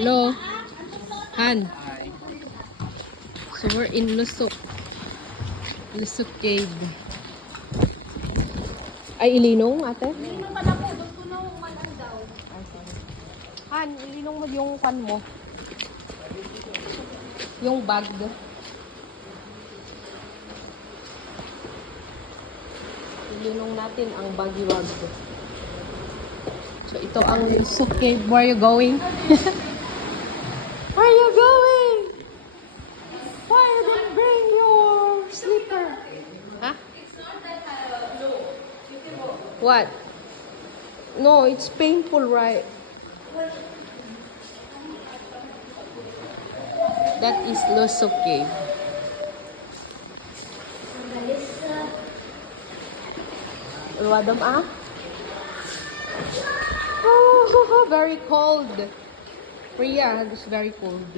Hello? Han. So we're in Lusuk. Lusuk Cave. Ay, ilinong ate? Ilinong pala po. Doon ko nung malang daw. Ay, sorry. Han, ilinong mo yung pan mo. Yung bag. Ilinong natin ang baggy bag. So ito ang Lusuk Cave. Where are you going? Where are you going? Why you didn't bring your slipper? Huh? What? No, it's painful, right? That is Lusuk Cave. Wadam ah? Oh, very cold. Priya, it's very cold.